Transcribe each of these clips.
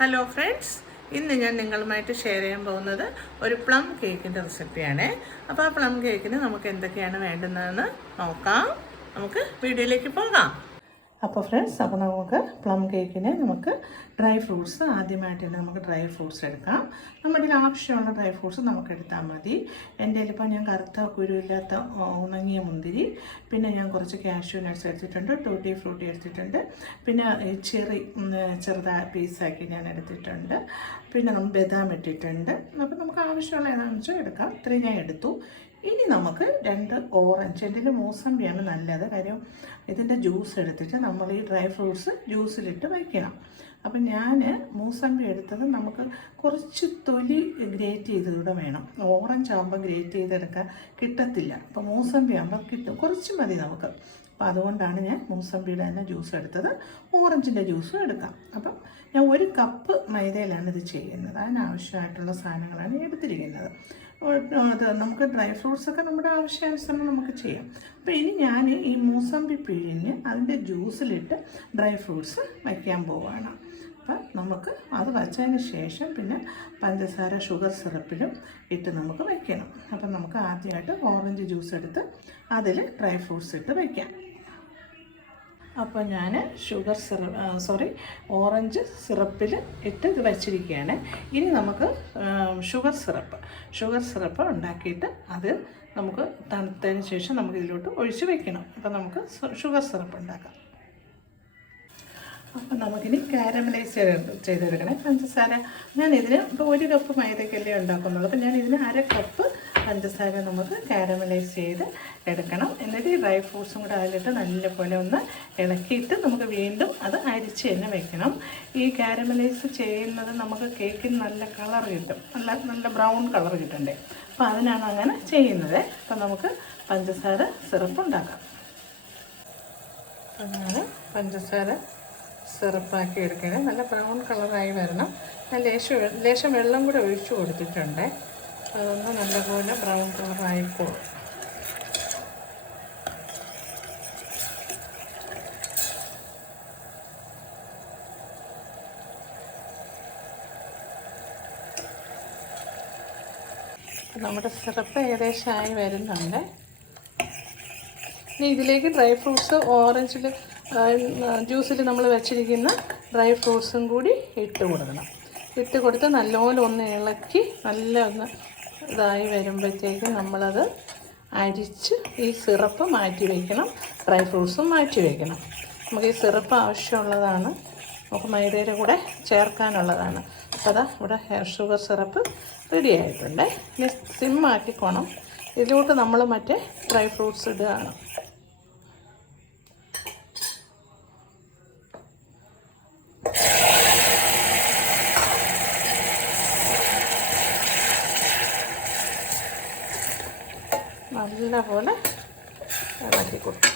Hello friends, ഇന്ന് ഞാൻ നിങ്ങളുമായിട്ട് ഷെയർ ചെയ്യാൻ പോകുന്നത് ഒരു പ്ലം കേക്കിൻ്റെ റെസിപ്പിയാണ്. അപ്പോൾ ആ പ്ലം കേക്കിന് നമുക്ക് എന്തൊക്കെയാണ് വേണ്ടുന്നതെന്ന് നോക്കാം. നമുക്ക് വീഡിയോയിലേക്ക് പോകാം. അപ്പോൾ ഫ്രണ്ട്സ്, നമുക്ക് പ്ലം കേക്കിന് നമുക്ക് ഡ്രൈ ഫ്രൂട്ട്സ് ആദ്യമായിട്ട് നമുക്ക് ഡ്രൈ ഫ്രൂട്ട്സ് എടുക്കാം. നമ്മുടെ ആവശ്യമുള്ള ഡ്രൈ ഫ്രൂട്ട്സ് നമുക്ക് എടുത്താൽ മതി. എൻ്റെ കയ്യിലിപ്പോൾ ഞാൻ കറുത്ത കുരുവില്ലാത്ത ഉണങ്ങിയ മുന്തിരി, പിന്നെ ഞാൻ കുറച്ച് കാഷ്യൂ നട്ട്സ് എടുത്തിട്ടുണ്ട്, ടൂട്ടി ഫ്രൂട്ടി എടുത്തിട്ടുണ്ട്, പിന്നെ ചെറി ചെറുതായ പീസാക്കി ഞാൻ എടുത്തിട്ടുണ്ട്, പിന്നെ നമ്മൾ ബദാം ഇട്ടിട്ടുണ്ട്. അപ്പോൾ നമുക്ക് ആവശ്യമുള്ള ഏതാണെന്ന് വെച്ചാൽ എടുക്കാം. ഇത്രയും ഞാൻ എടുത്തു. ഇനി നമുക്ക് 2 ഓറഞ്ച്, എൻ്റെ മൂസമ്പിയാണ് നല്ലത്. കാര്യം ഇതിൻ്റെ ജ്യൂസ് എടുത്തിട്ട് നമ്മൾ ഈ ഡ്രൈ ഫ്രൂട്ട്സ് ജ്യൂസിലിട്ട് വയ്ക്കണം. അപ്പം ഞാൻ മൂസമ്പി എടുത്തത് നമുക്ക് കുറച്ച് തൊലി ഗ്രേറ്റ് ചെയ്തൂടെ വേണം. ഓറഞ്ച് ആകുമ്പോൾ ഗ്രേറ്റ് ചെയ്തെടുക്കാൻ കിട്ടത്തില്ല. അപ്പോൾ മൂസമ്പി ആകുമ്പോൾ കിട്ടും, കുറച്ച് മതി നമുക്ക്. അപ്പോൾ അതുകൊണ്ടാണ് ഞാൻ മൂസമ്പിയുടെ തന്നെ ജ്യൂസ് എടുത്തത്. ഓറഞ്ചിൻ്റെ ജ്യൂസും എടുക്കാം. അപ്പം ഞാൻ 1 കപ്പ് മൈദയിലാണ് ഇത് ചെയ്യുന്നത്. അതിനാവശ്യമായിട്ടുള്ള സാധനങ്ങളാണ് എടുത്തിരിക്കുന്നത്. അത് നമുക്ക് ഡ്രൈ ഫ്രൂട്ട്സൊക്കെ നമ്മുടെ ആവശ്യാനുസരണം നമുക്ക് ചെയ്യാം. അപ്പോൾ ഇനി ഞാൻ ഈ മൂസമ്പി പിഴിഞ്ഞ് അതിൻ്റെ ജ്യൂസിലിട്ട് ഡ്രൈ ഫ്രൂട്ട്സ് വയ്ക്കാൻ പോവുകയാണ്. അപ്പം നമുക്ക് അത് വച്ചതിന് ശേഷം പിന്നെ പഞ്ചസാര ഷുഗർ സിറപ്പിലും ഇട്ട് നമുക്ക് വയ്ക്കണം. അപ്പം നമുക്ക് ആദ്യമായിട്ട് ഓറഞ്ച് ജ്യൂസ് എടുത്ത് അതിൽ ഡ്രൈ ഫ്രൂട്ട്സ് ഇട്ട് വയ്ക്കാം. അപ്പോൾ ഞാൻ ഓറഞ്ച് സിറപ്പിൽ ഇട്ട് ഇത് വച്ചിരിക്കുകയാണ്. ഇനി നമുക്ക് ഷുഗർ സിറപ്പ് ഉണ്ടാക്കിയിട്ട് അത് നമുക്ക് തണുത്തതിന് ശേഷം നമുക്ക് ഇതിലോട്ട് ഒഴിച്ച് വയ്ക്കണം. അപ്പോൾ നമുക്ക് ഷുഗർ സിറപ്പ് ഉണ്ടാക്കാം. അപ്പം നമുക്കിനി കാരമലൈസ് ചെയ്തെടുക്കണം. പഞ്ചസാര ഞാനിതിന് ഇപ്പോൾ 1 കപ്പ് മൈദക്കല്ലേ ഉണ്ടാക്കുന്നുള്ളൂ. അപ്പോൾ ഞാനിതിന് 1/2 കപ്പ് പഞ്ചസാര നമുക്ക് കാരമലൈസ് ചെയ്ത് എടുക്കണം. എന്നിട്ട് ഈ ഡ്രൈ ഫ്രൂട്ട്സും കൂടെ അതിലിട്ട് നല്ലപോലെ ഒന്ന് ഇളക്കിയിട്ട് നമുക്ക് വീണ്ടും അത് അരിച്ച് തന്നെ വെക്കണം. ഈ കാരമലൈസ് ചെയ്യുന്നത് നമുക്ക് കേക്കിന് നല്ല കളർ കിട്ടും, നല്ല ബ്രൗൺ കളർ കിട്ടണ്ടേ. അപ്പോൾ അതിനാണ് അങ്ങനെ ചെയ്യുന്നത്. അപ്പം നമുക്ക് പഞ്ചസാര സിറപ്പ് ഉണ്ടാക്കാം. അപ്പം ഞാൻ പഞ്ചസാര സിറപ്പാക്കി എടുക്കണം. നല്ല ബ്രൗൺ കളറായി വരണം. ഞാൻ ലേശം വെള്ളം കൂടെ ഒഴിച്ചു കൊടുത്തിട്ടുണ്ട്. അതൊന്ന് നല്ലപോലെ ബ്രൗൺ കളറായിക്കോളും. നമ്മുടെ സിറപ്പ് ഏകദേശമായി വരുന്നുണ്ട്. ഇനി ഇതിലേക്ക് ഡ്രൈ ഫ്രൂട്ട്സ് ജ്യൂസിൽ നമ്മൾ വെച്ചിരിക്കുന്ന ഡ്രൈ ഫ്രൂട്ട്സും കൂടി ഇട്ട് കൊടുത്ത് നല്ലപോലെ ഒന്ന് ഇളക്കി ഒന്ന് ഇതായി വരുമ്പോഴത്തേക്കും നമ്മളത് അരിച്ച് ഈ സിറപ്പ് മാറ്റി വയ്ക്കണം, ഡ്രൈ ഫ്രൂട്ട്സും മാറ്റി വയ്ക്കണം. നമുക്ക് ഈ സിറപ്പ് ആവശ്യമുള്ളതാണ്, നമുക്ക് മൈദയുടെ കൂടെ ചേർക്കാനുള്ളതാണ്. അപ്പോൾ അതാ ഇവിടെ ഷുഗർ സിറപ്പ് റെഡി ആയിട്ടുണ്ട്. ഇനി സിമ്മാക്കിക്കോണം. ഇതിലോട്ട് നമ്മൾ മറ്റേ ഡ്രൈ ഫ്രൂട്ട്സ് ഇടുകയാണ്. നല്ലപോലെ ഇളക്കി കൊടുക്കും.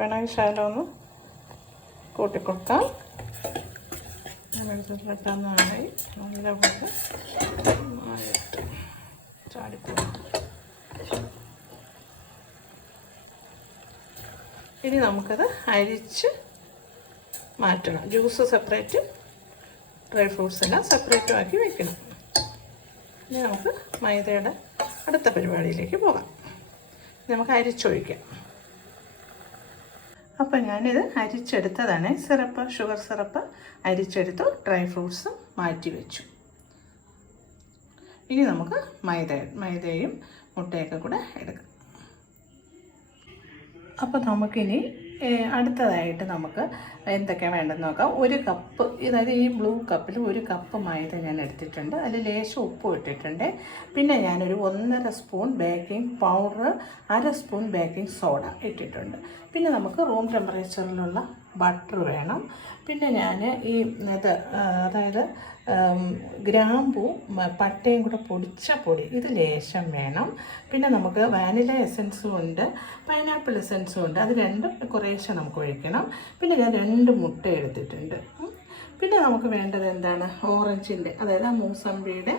വേണമെങ്കിൽ ശകലം ഒന്ന് കൂട്ടിക്കൊടുക്കാം. വെളിച്ചെണ്ണായി നല്ലപോലെ ചാടിപ്പോകും. ഇനി നമുക്കത് അരിച്ച് മാറ്റണം. ജ്യൂസ് സെപ്പറേറ്റ്, ഡ്രൈ ഫ്രൂട്ട്സ് എല്ലാം സെപ്പറേറ്റും ആക്കി വെക്കണം. ഇനി നമുക്ക് മൈദയുടെ അടുത്ത പരിപാടിയിലേക്ക് പോകാം. നമുക്ക് അരിച്ചൊഴിക്കാം. അപ്പോൾ ഞാനിത് അരിച്ചെടുത്തതാണ്. ഷുഗർ സിറപ്പ് അരിച്ചെടുത്തു, ഡ്രൈ ഫ്രൂട്ട്സ് മാറ്റി വെച്ചു. ഇനി നമുക്ക് മൈദയും മുട്ടയൊക്കെ കൂടെ എടുക്കാം. അപ്പോൾ നമുക്കിനി അടുത്തതായിട്ട് നമുക്ക് എന്തൊക്കെയാണ് വേണ്ടതെന്ന് നോക്കാം. 1 കപ്പ്, അതായത് ഈ ബ്ലൂ കപ്പിൽ 1 കപ്പ് മൈദ ഞാൻ എടുത്തിട്ടുണ്ട്. അതിൽ ലേശം ഉപ്പും ഇട്ടിട്ടുണ്ട്. പിന്നെ ഞാനൊരു 1.5 spoon baking powder, 1/2 spoon baking soda ഇട്ടിട്ടുണ്ട്. പിന്നെ നമുക്ക് റൂം ടെമ്പറേച്ചറിലുള്ള ബട്ടർ വേണം. പിന്നെ ഞാൻ അതായത് ഗ്രാമ്പൂ പട്ടയും കൂടെ പൊടിച്ച പൊടി ഇത് ലേശം വേണം. പിന്നെ നമുക്ക് വാനില എസൻസും ഉണ്ട്, പൈനാപ്പിൾ എസൻസും ഉണ്ട്. അത് രണ്ടും കുറേശ്ശെ നമുക്ക് ഒഴിക്കണം. പിന്നെ ഞാൻ 2 മുട്ട എടുത്തിട്ടുണ്ട്. പിന്നെ നമുക്ക് വേണ്ടത് എന്താണ്, ഓറഞ്ചിൻ്റെ, അതായത് ആ മൂസമ്പിയുടെ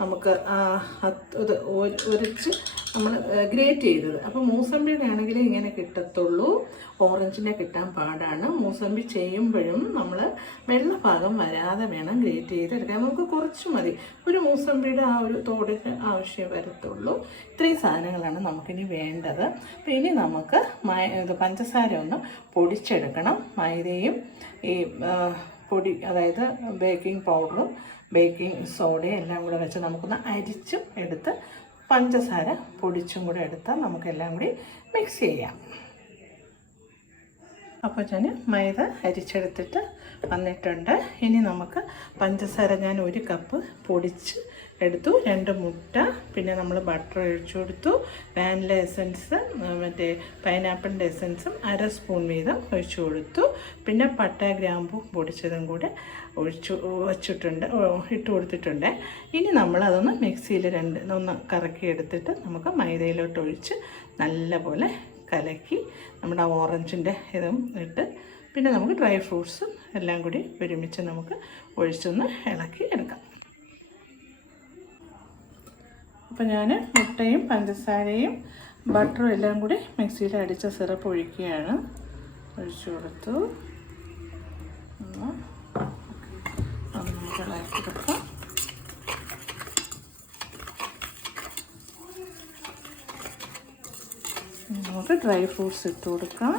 നമുക്ക് ഇത് ഉരച്ച് നമ്മൾ ഗ്രേറ്റ് ചെയ്തത്. അപ്പോൾ മൂസമ്പിയുടെ ആണെങ്കിൽ ഇങ്ങനെ കിട്ടത്തുള്ളൂ, ഓറഞ്ചിൻ്റെ കിട്ടാൻ പാടാണ്. മൂസമ്പി ചെയ്യുമ്പോഴും നമ്മൾ വെള്ള ഭാഗം വരാതെ വേണം ഗ്രേറ്റ് ചെയ്തെടുക്കാൻ. നമുക്ക് കുറച്ച് മതി, ഒരു മൂസമ്പിയുടെ ആ ഒരു തോടിന് ആവശ്യം വരത്തുള്ളൂ. ഇത്രയും സാധനങ്ങളാണ് നമുക്കിനി വേണ്ടത്. അപ്പോൾ ഇനി നമുക്ക് പഞ്ചസാര ഒന്ന് പൊടിച്ചെടുക്കണം. മൈദയും ഈ പൊടി, അതായത് ബേക്കിംഗ് പൗഡറും ബേക്കിംഗ് സോഡയും എല്ലാം കൂടെ വെച്ച് നമുക്കൊന്ന് അരിച്ചും എടുത്ത് പഞ്ചസാര പൊടിച്ചും കൂടെ എടുത്താൽ നമുക്കെല്ലാം കൂടി മിക്സ് ചെയ്യാം. അപ്പോൾ ഞാൻ മൈദ അരിച്ചെടുത്തിട്ട് വന്നിട്ടുണ്ട്. ഇനി നമുക്ക് പഞ്ചസാര ഞാൻ 1 കപ്പ് പൊടിച്ച് എടുത്തു, 2 മുട്ട, പിന്നെ നമ്മൾ ബട്ടർ ഒഴിച്ചു കൊടുത്തു, വാനില എസൻസ്, മറ്റേ പൈനാപ്പിളിൻ്റെ എസൻസും 1/2 സ്പൂൺ വീതം ഒഴിച്ചു കൊടുത്തു, പിന്നെ പട്ട ഗ്രാമ്പൂ പൊടിച്ചതും കൂടെ ഇട്ട് കൊടുത്തിട്ടുണ്ട്. ഇനി നമ്മൾ അതൊന്ന് മിക്സിയിൽ ഒന്ന് കറക്കി എടുത്തിട്ട് നമുക്ക് മൈദയിലോട്ട് ഒഴിച്ച് നല്ലപോലെ കലക്കി നമ്മുടെ ഓറഞ്ചിൻ്റെ ഇതും ഇട്ട്, പിന്നെ നമുക്ക് ഡ്രൈ ഫ്രൂട്ട്സും എല്ലാം കൂടി ഒരുമിച്ച് നമുക്ക് ഒഴിച്ചൊന്ന് ഇളക്കി എടുക്കാം. അപ്പോൾ ഞാൻ മുട്ടയും പഞ്ചസാരയും ബട്ടറും എല്ലാം കൂടി മിക്സിയിൽ അടിച്ച സിറപ്പ് ഒഴിക്കുകയാണ്. ഒഴിച്ചു കൊടുത്തു, നന്നായിട്ട് ഇളക്കി കൊടുക്കാം. നമുക്ക് ഡ്രൈ ഫ്രൂട്ട്സ് ഇട്ട് കൊടുക്കാം.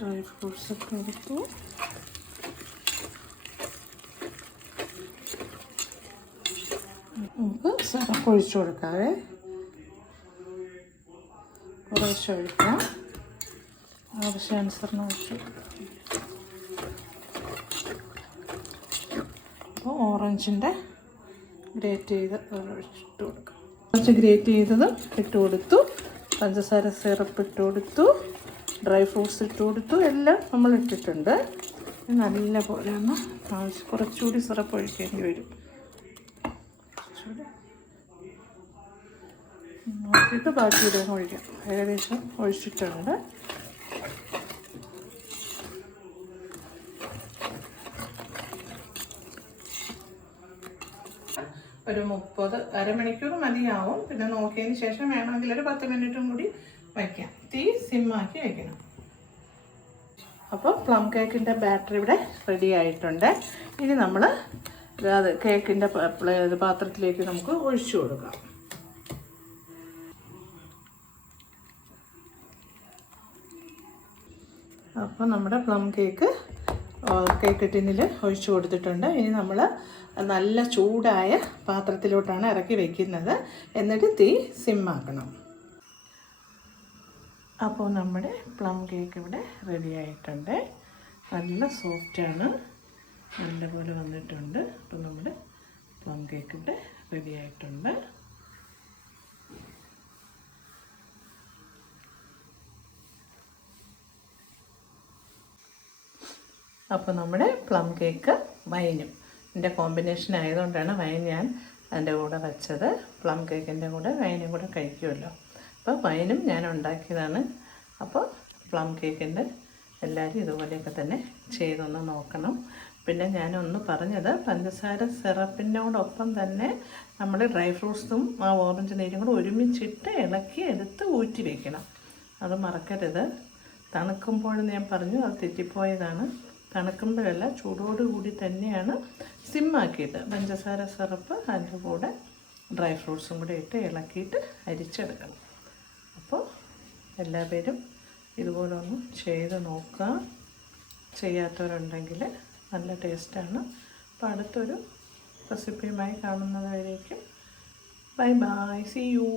ഡ്രൈ ഫ്രൂട്ട്സ് ഇട്ട് കൊടുത്തു. നമുക്ക് സിറപ്പ് ഒഴിച്ചു കൊടുക്കാവേ, കുറേശ്ശെ ഒഴിക്കാം, ആവശ്യാനുസരണം ഒഴിച്ചു കൊടുക്കാം. അപ്പോൾ ഓറഞ്ചിൻ്റെ ഗ്രേറ്റ് ചെയ്ത് ഒഴിച്ചിട്ട് കൊടുക്കാം. ഓറഞ്ച് ഗ്രേറ്റ് ചെയ്തത് ഇട്ട് കൊടുത്തു, പഞ്ചസാര സിറപ്പ് ഇട്ട് കൊടുത്തു, ഡ്രൈ ഫ്രൂട്ട്സ് ഇട്ട് കൊടുത്തു, എല്ലാം നമ്മൾ ഇട്ടിട്ടുണ്ട്. നല്ല പോലെ ഒന്ന് കുറച്ചുകൂടി സിറപ്പ് ഒഴിക്കേണ്ടി വരും. നോക്കിയിട്ട് ബാക്കി ഇടം ഒഴിക്കാം. ഏകദേശം ഒഴിച്ചിട്ടുണ്ട്. ഒരു 30 അരമണിക്കൂർ മതിയാവും. പിന്നെ നോക്കിയതിന് ശേഷം വേണമെങ്കിൽ ഒരു 10 മിനിറ്റും കൂടി വയ്ക്കാം. തീ സിമ്മാക്കി വയ്ക്കണം. അപ്പോൾ പ്ലം കേക്കിൻ്റെ ബാറ്റർ ഇവിടെ റെഡി ആയിട്ടുണ്ട്. ഇനി നമ്മൾ അത് കേക്കിൻ്റെ പാത്രത്തിലേക്ക് നമുക്ക് ഒഴിച്ചു കൊടുക്കാം. അപ്പോൾ നമ്മുടെ പ്ലം കേക്ക് ടിന്നിൽ ഒഴിച്ചു കൊടുത്തിട്ടുണ്ട്. ഇനി നമ്മൾ നല്ല ചൂടായ പാത്രത്തിലോട്ടാണ് ഇറക്കി വയ്ക്കുന്നത്. എന്നിട്ട് തീ സിമ്മാക്കണം. അപ്പോൾ നമ്മുടെ പ്ലം കേക്ക് ഇവിടെ റെഡി ആയിട്ടുണ്ട്. നല്ല സോഫ്റ്റാണ്, നല്ലപോലെ വന്നിട്ടുണ്ട്. അപ്പോൾ നമ്മുടെ പ്ലം കേക്ക് ഇവിടെ റെഡി ആയിട്ടുണ്ട്. അപ്പോൾ നമ്മുടെ പ്ലം കേക്ക് വൈനും ഇതിൻ്റെ കോമ്പിനേഷൻ ആയതുകൊണ്ടാണ് വൈൻ ഞാൻ അതിൻ്റെ കൂടെ വച്ചത്. പ്ലം കേക്കിൻ്റെ കൂടെ വൈനും കൂടെ കഴിക്കുമല്ലോ. അപ്പോൾ വൈനും ഞാൻ ഉണ്ടാക്കിയതാണ്. അപ്പോൾ പ്ലം കേക്കിൻ്റെ എല്ലാവരും ഇതുപോലെയൊക്കെ തന്നെ ചെയ്തൊന്ന് നോക്കണം. പിന്നെ ഞാനൊന്ന് പറഞ്ഞത്, പഞ്ചസാര സിറപ്പിനോടൊപ്പം തന്നെ നമ്മൾ ഡ്രൈ ഫ്രൂട്ട്സും ആ ഓറഞ്ച് നീരും കൂടെ ഒരുമിച്ചിട്ട് ഇളക്കി എടുത്ത് ഊറ്റി വയ്ക്കണം. അത് മറക്കരുത്. തണുക്കുമ്പോഴെന്ന് ഞാൻ പറഞ്ഞു, അത് തെറ്റിപ്പോയതാണ്. തണുക്കുമ്പോഴല്ല, ചൂടോടുകൂടി തന്നെയാണ് സിമ്മാക്കിയിട്ട് പഞ്ചസാര സിറപ്പ് അതിൻ്റെ കൂടെ ഡ്രൈ ഫ്രൂട്ട്സും കൂടെ ഇട്ട് ഇളക്കിയിട്ട് അരിച്ചെടുക്കണം. അപ്പോൾ എല്ലാവരും ഇതുപോലെ ഒന്ന് ചെയ്ത് നോക്കുക. ചെയ്യാത്തവരുണ്ടെങ്കിൽ നല്ല ടേസ്റ്റാണ്. അപ്പോൾ അടുത്തൊരു റെസിപ്പിയുമായി കാണുന്നതായിരിക്കും. Bye bye, see U.